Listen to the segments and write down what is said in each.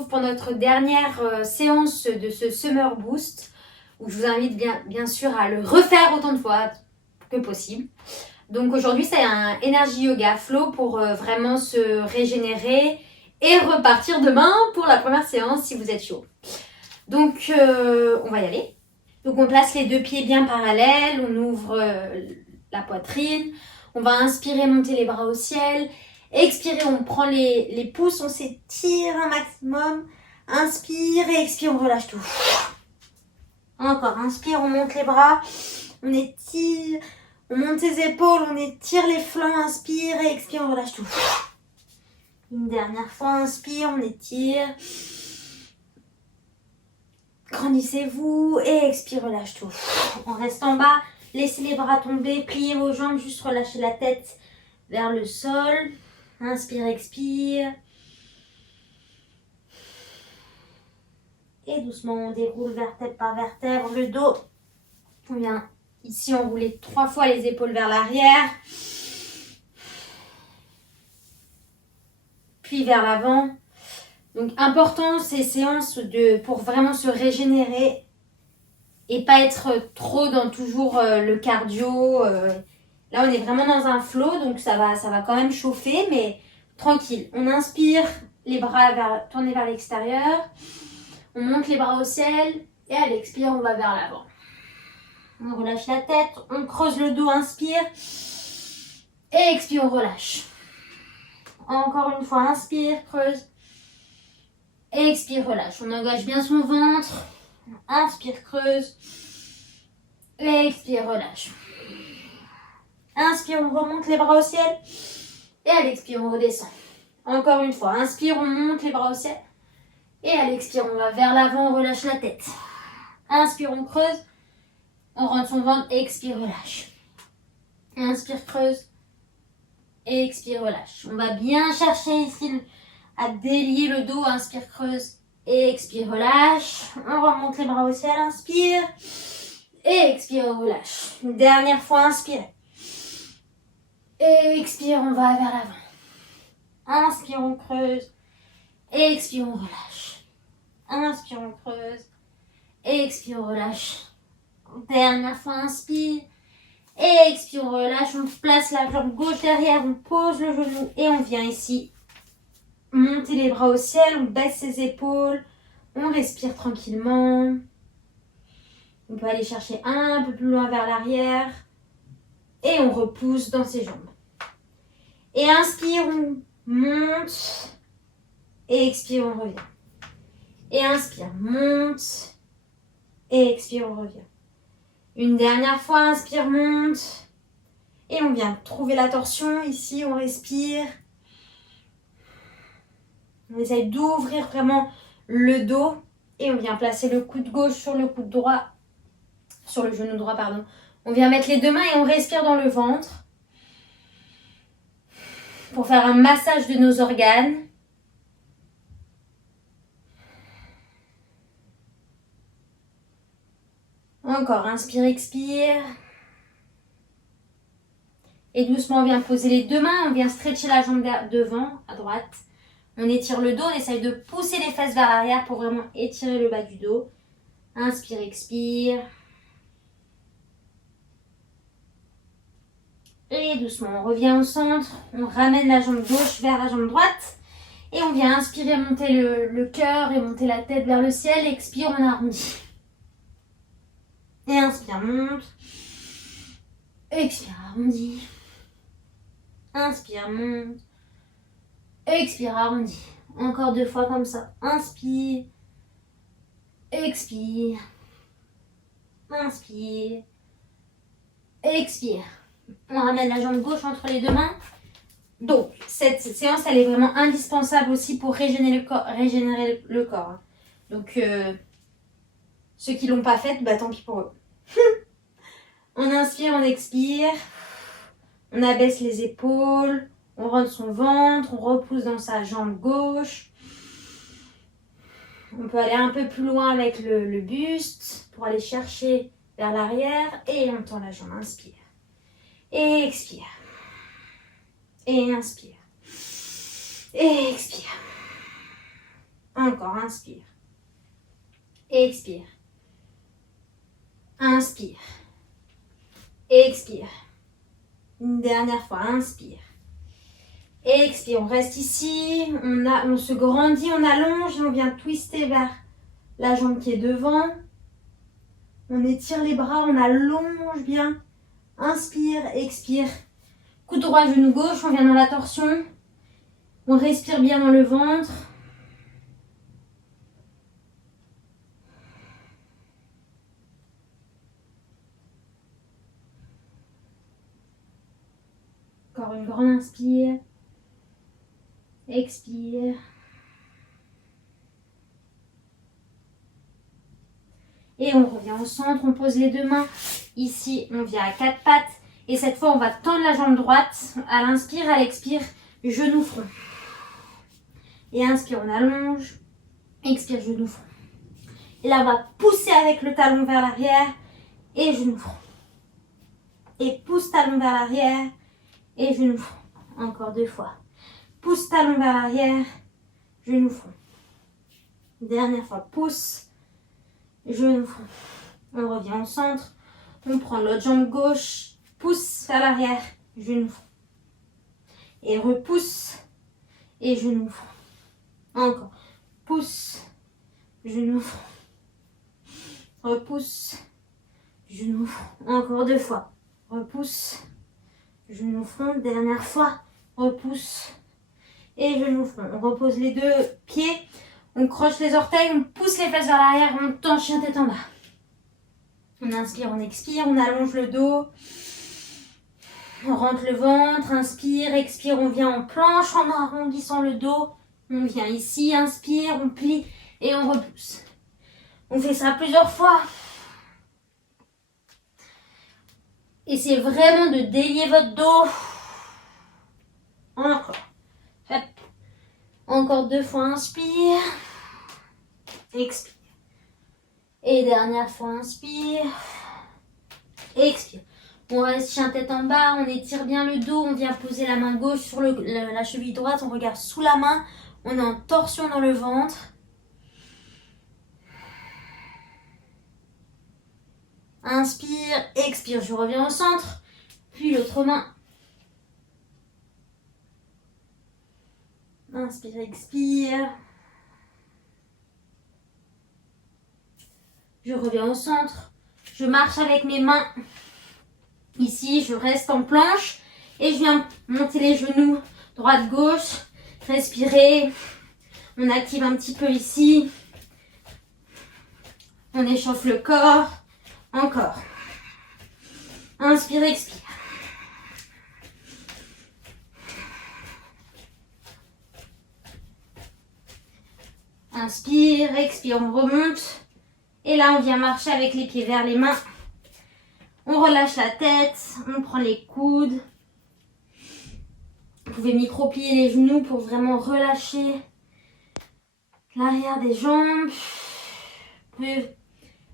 retrouve pour notre dernière séance de ce Summer Boost, où je vous invite bien sûr à le refaire autant de fois que possible. Donc aujourd'hui, c'est un Energy Yoga Flow pour vraiment se régénérer et repartir demain pour la première séance si vous êtes chaud. Donc on va y aller. Donc on place les deux pieds bien parallèles, on ouvre la poitrine, on va inspirer, monter les bras au ciel. Expirer, on prend les pouces, on s'étire un maximum. Inspire et expire, on relâche tout. Encore, inspire, on monte les bras, on étire, on monte les épaules, on étire les flancs, inspire et expire, on relâche tout. Une dernière fois, inspire, on étire. Grandissez-vous et expire, relâche tout. On reste en bas, laissez les bras tomber, pliez vos jambes, juste relâchez la tête vers le sol. Inspire, expire. Et doucement, on déroule vertèbre par vertèbre le dos. On vient ici enrouler 3 fois les épaules vers l'arrière. Puis vers l'avant. Donc important ces séances pour vraiment se régénérer et pas être trop dans toujours le cardio. Là, on est vraiment dans un flow, donc ça va quand même chauffer, mais tranquille. On inspire, les bras tournés vers l'extérieur. On monte les bras au ciel et à l'expire, on va vers l'avant. On relâche la tête, on creuse le dos, inspire. Et expire, on relâche. Encore une fois, inspire, creuse. Et expire, relâche. On engage bien son ventre. Inspire, creuse. Et expire, relâche. Inspire, on remonte les bras au ciel. Et à l'expire, on redescend. Encore une fois, inspire, on monte les bras au ciel. Et à l'expire, on va vers l'avant, on relâche la tête. Inspire, on creuse. On rentre son ventre, expire, relâche. Inspire, creuse. Et expire, relâche. On va bien chercher ici à délier le dos. Inspire, creuse. Et expire, relâche. On remonte les bras au ciel, inspire. Et expire, relâche. Une dernière fois, inspire. Et expire, on va vers l'avant. Inspire, on creuse. Et expire, on relâche. Inspire, on creuse. Et expire, on relâche. Dernière fois, inspire. Et expire, on relâche. On place la jambe gauche derrière. On pose le genou. Et on vient ici monter les bras au ciel. On baisse ses épaules. On respire tranquillement. On peut aller chercher un peu plus loin vers l'arrière. Et on repousse dans ses jambes. Et inspire, on monte. Et expire, on revient. Et inspire, monte. Et expire, on revient. Une dernière fois, inspire, monte. Et on vient trouver la torsion. Ici, on respire. On essaye d'ouvrir vraiment le dos. Et on vient placer le coude gauche sur le coude droit. Sur le genou droit, pardon. On vient mettre les deux mains et on respire dans le ventre. Pour faire un massage de nos organes. Encore, inspire, expire. Et doucement, on vient poser les deux mains, on vient stretcher la jambe devant, à droite. On étire le dos, on essaye de pousser les fesses vers l'arrière pour vraiment étirer le bas du dos. Inspire, expire. Et doucement, on revient au centre. On ramène la jambe gauche vers la jambe droite. Et on vient inspirer, monter le cœur et monter la tête vers le ciel. Expire, on arrondit. Et inspire, monte. Expire, arrondi. Inspire, monte. Expire, arrondi. Encore 2 fois comme ça. Inspire. Expire. Inspire. Expire. On ramène la jambe gauche entre les deux mains. Donc, cette séance, elle est vraiment indispensable aussi pour régénérer le corps. Donc, ceux qui ne l'ont pas faite, bah tant pis pour eux. On inspire, on expire. On abaisse les épaules. On rentre son ventre. On repousse dans sa jambe gauche. On peut aller un peu plus loin avec le buste pour aller chercher vers l'arrière. Et on tend la jambe. Inspire. Et expire. Et inspire. Et expire. Encore, inspire. Expire. Inspire. Expire. Une dernière fois, inspire. Expire, on reste ici, on se grandit, on allonge et on vient twister vers la jambe qui est devant. On étire les bras, on allonge bien. Inspire, expire. Coude droit, genou gauche, on vient dans la torsion. On respire bien dans le ventre. Encore une grande inspire. Expire. Et on revient au centre, on pose les deux mains. Ici, on vient à quatre pattes. Et cette fois, on va tendre la jambe droite. À l'inspire, à l'expire, genou front. Et inspire, on allonge. Expire, genou front. Et là, on va pousser avec le talon vers l'arrière. Et genou front. Et pousse talon vers l'arrière. Et genou front. Encore deux fois. Pousse talon vers l'arrière. Genou front. Dernière fois, pousse. Genou front. On revient au centre. On prend l'autre jambe gauche. Pousse vers l'arrière. Genou front. Et repousse. Et genou front. Encore. Pousse. Genou front. Repousse. Genou front. Encore deux fois. Repousse. Genou front. Dernière fois. Repousse. Et genou front. On repose les deux pieds. On croche les orteils. On pousse les fesses vers l'arrière. On tend chien tête en bas. On inspire, on expire. On allonge le dos. On rentre le ventre. Inspire, expire. On vient en planche en arrondissant le dos. On vient ici. Inspire. On plie. Et on repousse. On fait ça plusieurs fois. Essayez vraiment de délier votre dos. Encore. Hop. Encore deux fois, inspire. Expire. Et dernière fois, inspire. Expire. On reste chien tête en bas, on étire bien le dos, on vient poser la main gauche sur la cheville droite, on regarde sous la main, on est en torsion dans le ventre. Inspire, expire, je reviens au centre, puis l'autre main. Inspire, expire. Je reviens au centre. Je marche avec mes mains. Ici, je reste en planche. Et je viens monter les genoux droite-gauche. Respirer. On active un petit peu ici. On échauffe le corps. Encore. Inspire, expire. Inspire, expire, on remonte. Et là, on vient marcher avec les pieds vers les mains. On relâche la tête, on prend les coudes. Vous pouvez micro-plier les genoux pour vraiment relâcher l'arrière des jambes. Vous pouvez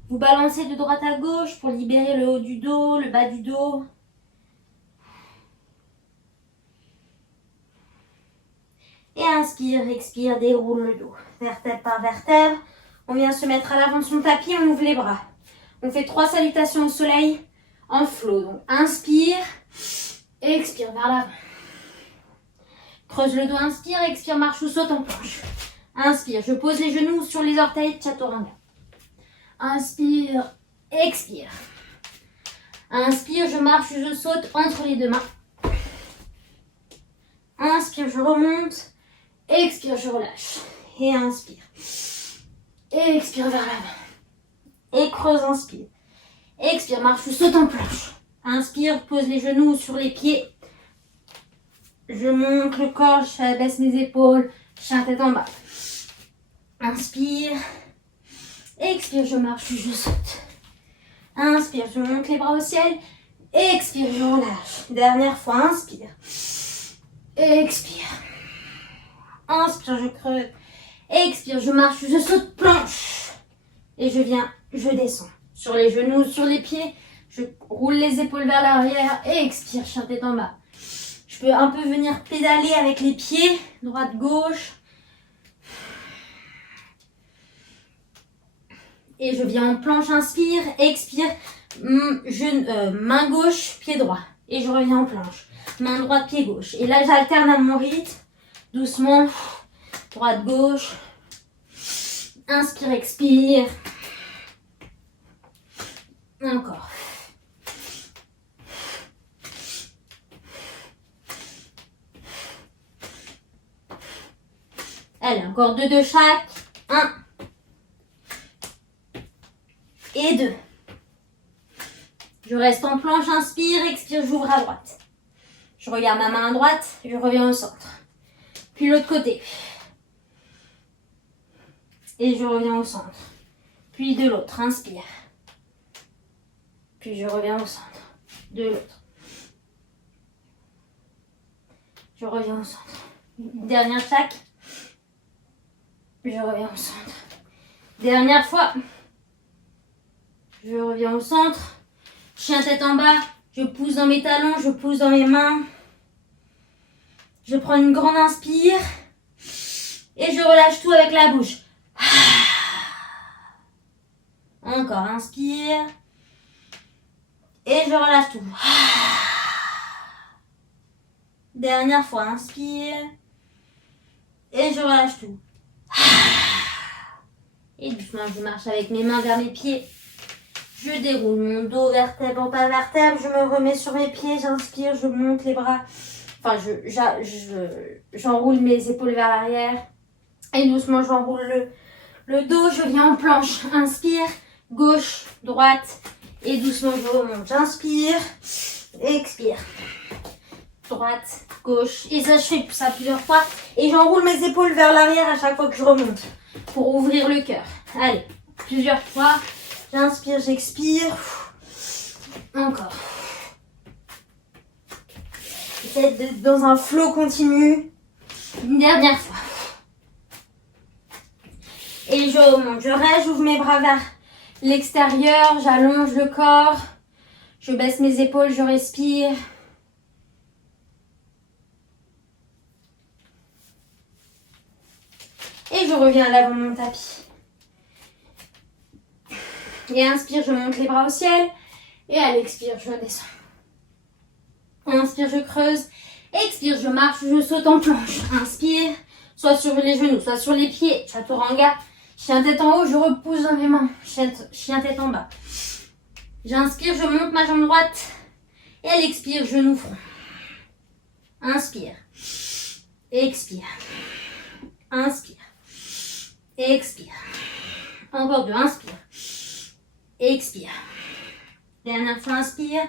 vous balancer de droite à gauche pour libérer le haut du dos, le bas du dos. Et inspire, expire, déroule le dos. Vertèbre par vertèbre. On vient se mettre à l'avant de son tapis, on ouvre les bras. On fait 3 salutations au soleil en flow. Donc inspire, expire vers l'avant. Creuse le dos, inspire, expire, marche ou saute en planche. Inspire, je pose les genoux sur les orteils, chaturanga. Inspire, expire. Inspire, je marche, je saute entre les deux mains. Inspire, je remonte. Expire, je relâche. Et inspire. Et expire vers l'avant. Et creuse, inspire. Expire, marche ou saute en planche. Inspire, pose les genoux sur les pieds. Je monte le corps, je baisse mes épaules. Chien tête en bas. Inspire. Expire, je marche, je saute. Inspire, je monte les bras au ciel. Expire, je relâche. Dernière fois, inspire. Expire. Inspire, je creuse. Expire, je marche, je saute, planche. Et je viens, je descends. Sur les genoux, sur les pieds. Je roule les épaules vers l'arrière. Expire, chien tête en bas. Je peux un peu venir pédaler avec les pieds. Droite, gauche. Et je viens en planche, inspire, expire, main gauche, pied droit. Et je reviens en planche. Main droite, pied gauche. Et là, j'alterne à mon rythme. Doucement. Droite, gauche. Inspire, expire. Encore. Allez, encore 2 de chaque. 1. Et 2. Je reste en planche, inspire, expire, j'ouvre à droite. Je regarde ma main à droite, je reviens au centre. Puis l'autre côté. Et je reviens au centre. Puis de l'autre, inspire. Puis je reviens au centre. De l'autre. Je reviens au centre. Dernière chaque. Je reviens au centre. Dernière fois. Je reviens au centre. Chien tête en bas. Je pousse dans mes talons, je pousse dans mes mains. Je prends une grande inspire. Et je relâche tout avec la bouche. Encore, inspire. Et je relâche tout. Dernière fois, inspire. Et je relâche tout. Et doucement, je marche avec mes mains vers mes pieds. Je déroule mon dos, vertèbre par vertèbre. Je me remets sur mes pieds, j'inspire, je monte les bras. Enfin, j'enroule mes épaules vers l'arrière. Et doucement, j'enroule le dos. Je viens en planche. Inspire, gauche, droite. Et doucement, je remonte. J'inspire, expire. Droite, gauche. Et ça, je fais ça plusieurs fois. Et j'enroule mes épaules vers l'arrière à chaque fois que je remonte. Pour ouvrir le cœur. Allez, plusieurs fois. J'inspire, j'expire. Encore. J'essaie d'être dans un flow continu. Une dernière fois. Et je remonte. Je reste, j'ouvre mes bras vers l'extérieur. J'allonge le corps. Je baisse mes épaules, je respire. Et je reviens à l'avant de mon tapis. Et inspire, je monte les bras au ciel. Et à l'expire, je descends. Inspire, je creuse. Expire, je marche, je saute en planche. Inspire, soit sur les genoux, soit sur les pieds. Chaturanga. Chien tête en haut, je repousse dans mes mains. Chien tête en bas. J'inspire, je monte ma jambe droite. Et à l'expire, genou front. Inspire. Expire. Inspire. Expire. Encore 2, inspire. Expire. Dernière fois, inspire.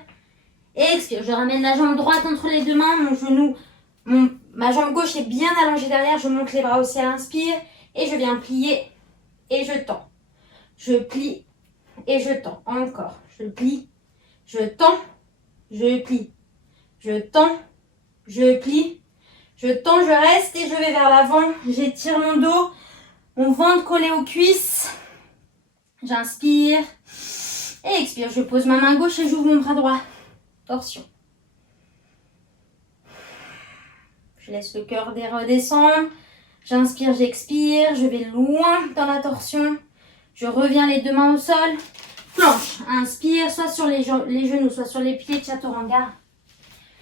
Expire. Je ramène la jambe droite entre les deux mains. Mon genou, ma jambe gauche est bien allongée derrière. Je monte les bras au ciel. Inspire. Et je viens plier. Et je tends. Je plie. Et je tends. Encore. Je plie. Je tends. Je plie. Je tends. Je plie. Je tends. Je reste. Et je vais vers l'avant. J'étire mon dos. Mon ventre collé aux cuisses. J'inspire. Et expire. Je pose ma main gauche et j'ouvre mon bras droit. Torsion. Je laisse le cœur redescendre. J'inspire, j'expire. Je vais loin dans la torsion. Je reviens les deux mains au sol. Planche. Inspire, soit sur les genoux, soit sur les pieds. Chaturanga.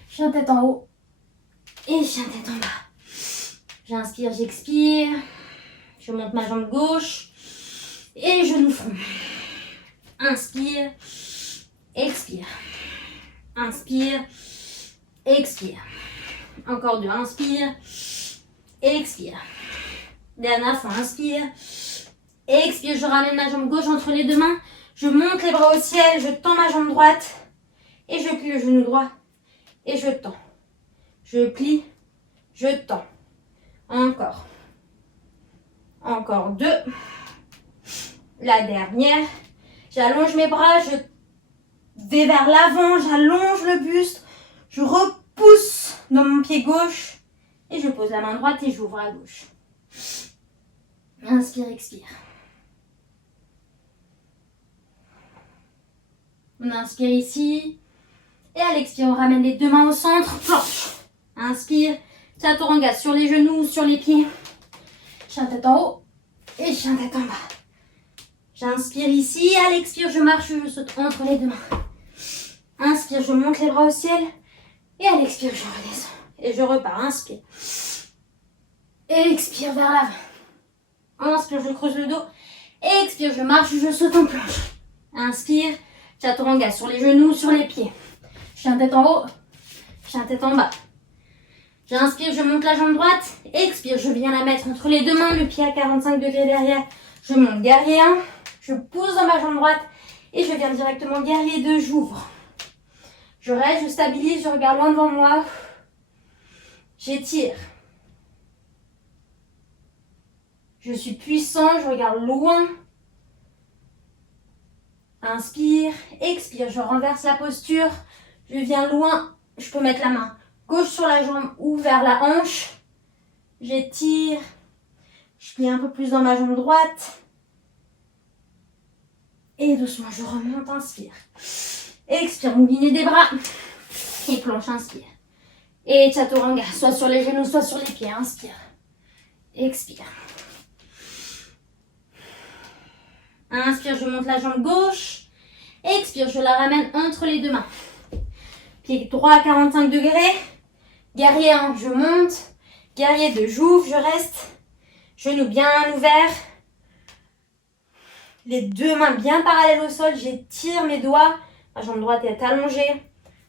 Chien tête en haut. Et chien tête en bas. J'inspire, j'expire. Je monte ma jambe gauche. Et genou front. Inspire. Expire. Inspire. Expire. Encore 2. Inspire. Expire. Dernière fois. Inspire. Expire. Je ramène ma jambe gauche entre les deux mains. Je monte les bras au ciel. Je tends ma jambe droite. Et je plie le genou droit. Et je tends. Je plie. Je tends. Encore. Encore 2. La dernière. J'allonge mes bras. Je vais vers l'avant. J'allonge le buste. Je repousse dans mon pied gauche. Et je pose la main droite et j'ouvre à gauche. Inspire, expire. On inspire ici. Et à l'expire, on ramène les deux mains au centre. Planche. Inspire. Chaturanga sur les genoux, sur les pieds. Chien tête en haut et chien tête en bas. J'inspire ici. À l'expire, je marche, je saute entre les deux mains. Inspire, je monte les bras au ciel. Et à l'expire, je redescends. Et je repars. Inspire. Expire vers l'avant. Inspire, je creuse le dos. Expire, je marche, je saute en planche. Inspire. Chaturanga sur les genoux, sur les pieds. Chien tête en haut. Chien tête en bas. J'inspire, je monte la jambe droite. Expire, je viens la mettre entre les deux mains, le pied à 45 degrés derrière. Je monte guerrier 1. Je pousse dans ma jambe droite. Et je viens directement guerrier 2, j'ouvre. Je reste, je stabilise, je regarde loin devant moi. J'étire. Je suis puissant, je regarde loin. Inspire, expire, je renverse la posture. Je viens loin, je peux mettre la main gauche sur la jambe ou vers la hanche. J'étire. Je plie un peu plus dans ma jambe droite. Et doucement, je remonte, inspire. Expire, moulinet des bras. Et planche, inspire. Et chaturanga, soit sur les genoux, soit sur les pieds. Inspire. Expire. Inspire, je monte la jambe gauche. Expire, je la ramène entre les deux mains. Pied droit à 45 degrés. Guerrier 1, je monte. Guerrier 2, j'ouvre, je reste. Genoux bien ouverts. Les deux mains bien parallèles au sol. J'étire mes doigts. Ma jambe droite est allongée.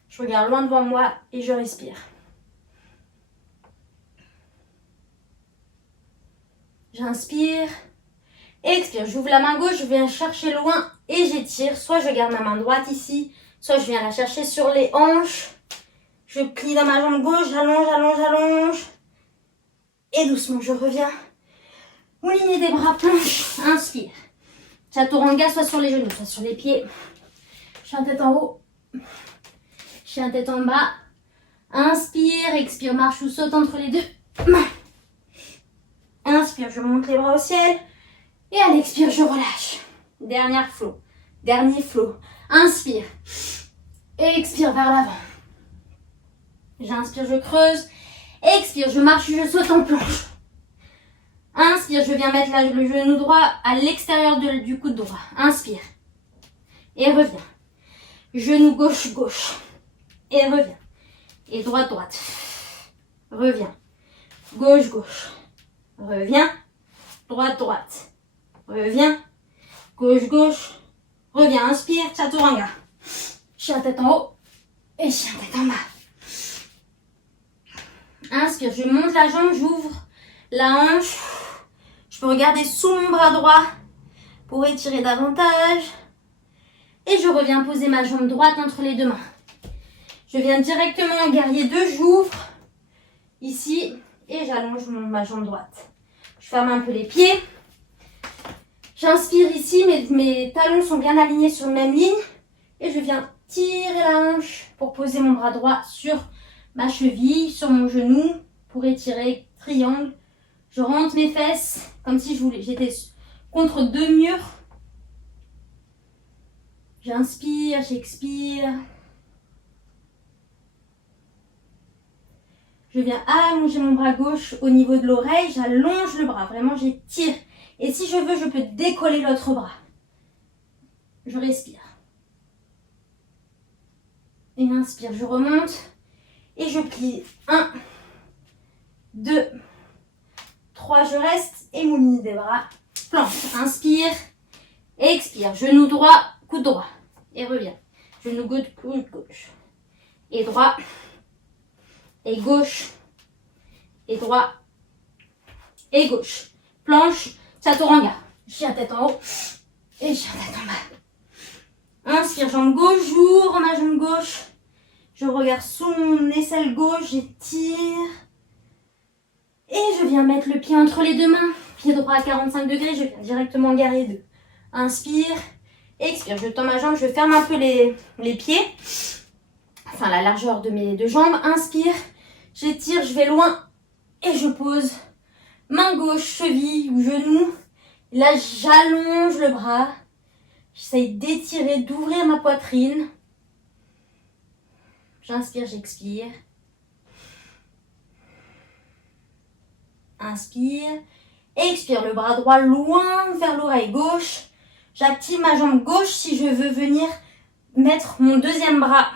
Je regarde loin devant moi et je respire. J'inspire. Expire. J'ouvre la main gauche. Je viens chercher loin et j'étire. Soit je garde ma main droite ici. Soit je viens la chercher sur les hanches. Je plie dans ma jambe gauche. J'allonge, allonge, allonge. Et doucement, je reviens. Moulinet des bras, planche. Inspire. Chaturanga, soit sur les genoux, soit sur les pieds. Chien tête en haut. Chien tête en bas. Inspire, expire, marche ou saute entre les deux mains. Inspire, je monte les bras au ciel. Et à l'expire, je relâche. Dernier flow. Inspire. Expire vers l'avant. J'inspire, je creuse. Expire, je marche, je saute en planche. Inspire, je viens mettre le genou droit à l'extérieur du coude droit. Inspire. Et reviens. Genou gauche, gauche. Et reviens. Et droite, droite. Reviens. Gauche, gauche. Reviens. Droite, droite. Reviens. Gauche, gauche. Reviens. Inspire. Chaturanga. Chien tête en haut. Et chien tête en bas. Inspire. Je monte la jambe. J'ouvre la hanche. Je peux regarder sous mon bras droit pour étirer davantage. Et je reviens poser ma jambe droite entre les deux mains. Je viens directement en guerrier 2, j'ouvre ici et j'allonge ma jambe droite. Je ferme un peu les pieds. J'inspire ici, mes talons sont bien alignés sur la même ligne. Et je viens tirer la hanche pour poser mon bras droit sur ma cheville, sur mon genou, pour étirer triangle. Je rentre mes fesses comme si j'étais contre deux murs. J'inspire, j'expire. Je viens allonger mon bras gauche au niveau de l'oreille. J'allonge le bras, vraiment j'étire. Et si je veux, je peux décoller l'autre bras. Je respire. Et inspire, je remonte. Et je plie. 1, 2, 3, je reste. Et moulinet des bras. Planche. Inspire. Expire. Genou droit, coude droit. Et reviens. Genou gauche, coude gauche. Et droit. Et gauche. Et droit. Et gauche. Planche. Chaturanga. Chien tête en haut. Et chien tête en bas. Inspire, jambe gauche. J'ouvre ma jambe gauche. Je regarde sous mon aisselle gauche. J'étire. Et je viens mettre le pied entre les deux mains. Pied droit à 45 degrés. Je viens directement en guerrier 2. Inspire. Expire. Je tends ma jambe. Je ferme un peu les pieds. Enfin, la largeur de mes deux jambes. Inspire. J'étire. Je vais loin. Et je pose. Main gauche, cheville ou genou. Là, j'allonge le bras. J'essaye d'étirer, d'ouvrir ma poitrine. J'inspire, j'expire. Inspire. Expire, le bras droit loin vers l'oreille gauche. J'active ma jambe gauche si je veux venir mettre mon deuxième bras.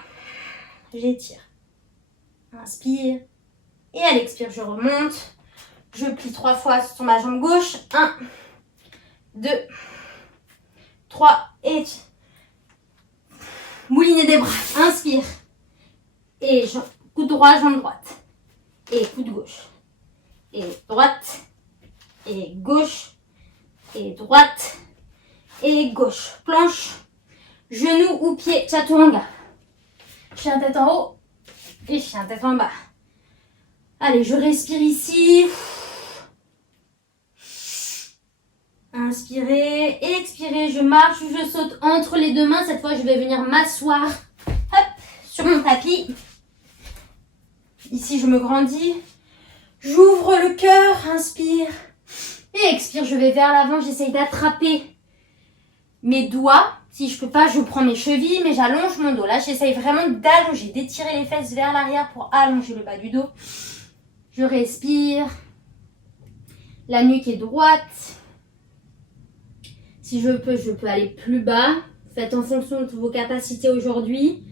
J'étire. Inspire. Et à l'expire, je remonte. Je plie 3 fois sur ma jambe gauche. 1, 2, 3 et mouliner des bras. Inspire. Et coup droit, jambe droite. Et coup de gauche. Et droite. Et gauche. Et droite. Et gauche. Planche. Genou ou pied. Chaturanga. Chien tête en haut. Et chien tête en bas. Allez, je respire ici. Inspirez, expirez, je marche ou je saute entre les deux mains. Cette fois, je vais venir m'asseoir sur mon tapis. Ici, je me grandis. J'ouvre le cœur, inspire. Et expire, je vais vers l'avant. J'essaye d'attraper mes doigts. Si je peux pas, je prends mes chevilles, mais j'allonge mon dos. Là, j'essaye vraiment d'allonger, d'étirer les fesses vers l'arrière pour allonger le bas du dos. Je respire. La nuque est droite. Si je peux aller plus bas. Faites en fonction de vos capacités aujourd'hui.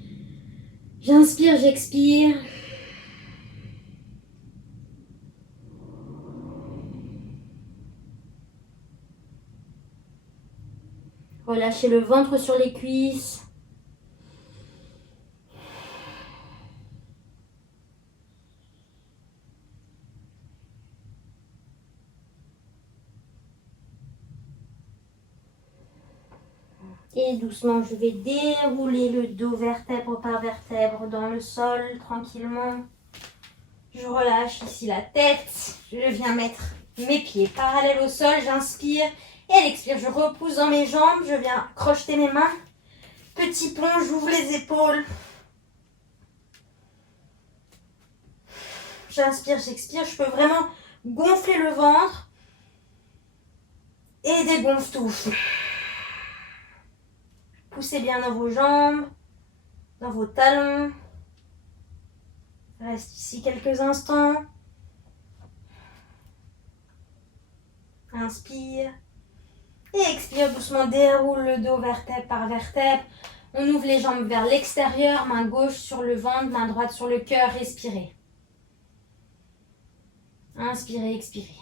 J'inspire, j'expire. Relâchez le ventre sur les cuisses. Et doucement, je vais dérouler le dos vertèbre par vertèbre dans le sol, tranquillement. Je relâche ici la tête. Je viens mettre mes pieds parallèles au sol. J'inspire. Et à l'expire, je repousse dans mes jambes. Je viens crocheter mes mains. Petit pont, j'ouvre les épaules. J'inspire, j'expire. Je peux vraiment gonfler le ventre. Et dégonfle tout. Poussez bien dans vos jambes, dans vos talons. Reste ici quelques instants. Inspire. Et expire doucement, déroule le dos vertèbre par vertèbre. On ouvre les jambes vers l'extérieur, main gauche sur le ventre, main droite sur le cœur. Respirez. Inspirez, expirez.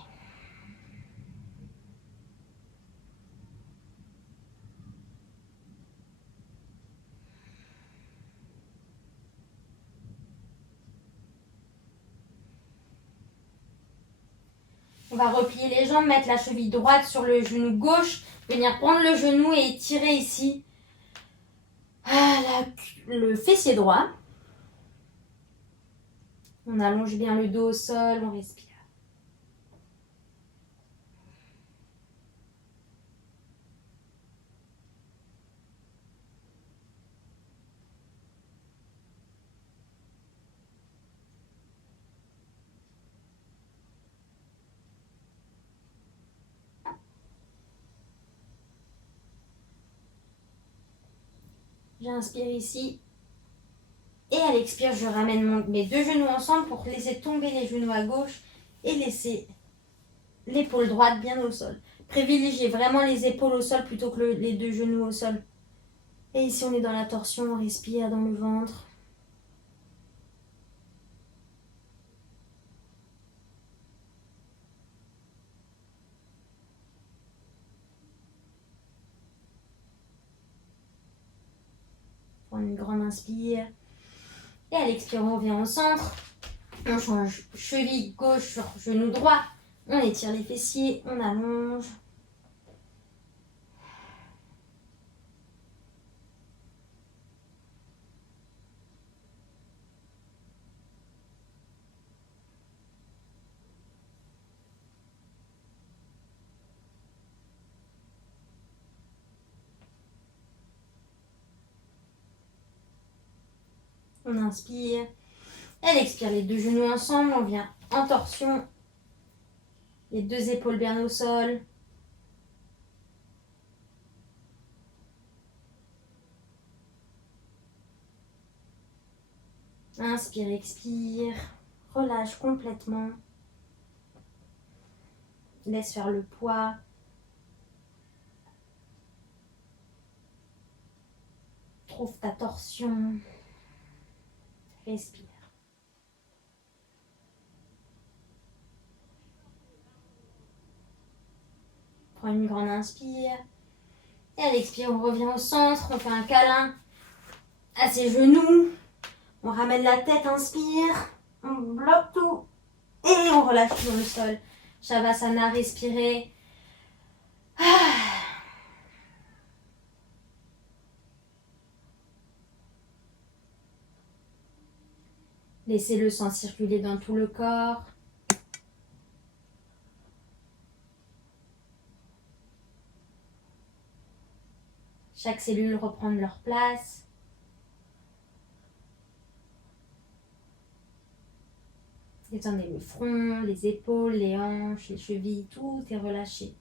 On va replier les jambes, mettre la cheville droite sur le genou gauche, venir prendre le genou et étirer ici le fessier droit. On allonge bien le dos au sol, on respire. J'inspire ici. Et à l'expire, je ramène mes deux genoux ensemble pour laisser tomber les genoux à gauche et laisser l'épaule droite bien au sol. Privilégiez vraiment les épaules au sol plutôt que les deux genoux au sol. Et ici, on est dans la torsion, on respire dans le ventre. Prends une grande inspire. Et à l'expire, on revient au centre. On change cheville gauche sur genou droit. On étire les fessiers, on allonge. On inspire. Elle expire les deux genoux ensemble. On vient en torsion. Les deux épaules bien au sol. Inspire, expire. Relâche complètement. Laisse faire le poids. retrouve ta torsion. Respire. Prends une grande inspire. Et à l'expire, on revient au centre. On fait un câlin à ses genoux. On ramène la tête, inspire. On bloque tout. Et on relâche sur le sol. Shavasana, respirez. Laissez le sang circuler dans tout le corps. Chaque cellule reprend leur place. Détendez le front, les épaules, les hanches, les chevilles, tout est relâché.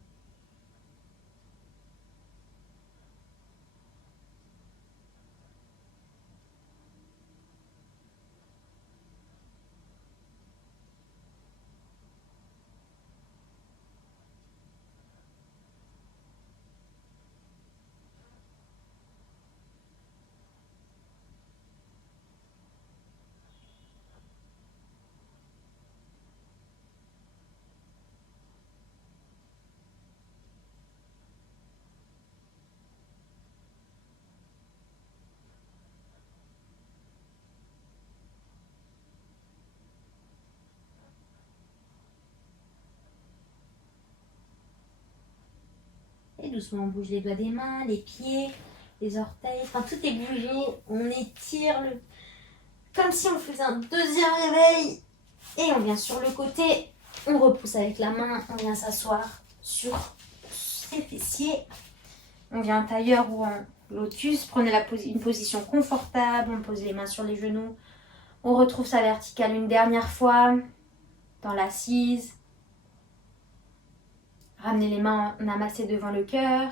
Et doucement, on bouge les doigts des mains, les pieds, les orteils. Enfin, tout est bougé. On étire comme si on faisait un deuxième réveil. Et on vient sur le côté. On repousse avec la main. On vient s'asseoir sur ses fessiers. On vient en tailleur ou en lotus. Prenez une position confortable. On pose les mains sur les genoux. On retrouve sa verticale une dernière fois dans l'assise. Ramenez les mains en amassé devant le cœur.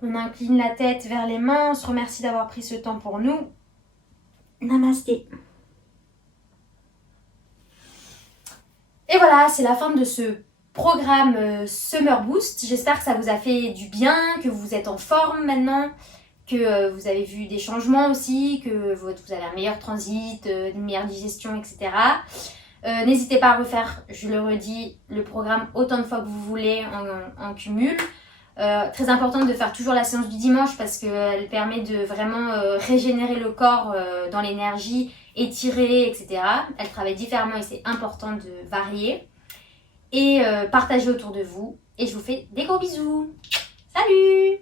On incline la tête vers les mains. On se remercie d'avoir pris ce temps pour nous. Namasté. Et voilà, c'est la fin de ce programme Summer Boost. J'espère que ça vous a fait du bien, que vous êtes en forme maintenant, que vous avez vu des changements aussi, que vous avez un meilleur transit, une meilleure digestion, etc. N'hésitez pas à refaire, je le redis, le programme autant de fois que vous voulez en cumul. Très important de faire toujours la séance du dimanche parce qu'elle permet de vraiment régénérer le corps dans l'énergie, étirer, etc. Elle travaille différemment et c'est important de varier. Et partager autour de vous. Et je vous fais des gros bisous. Salut!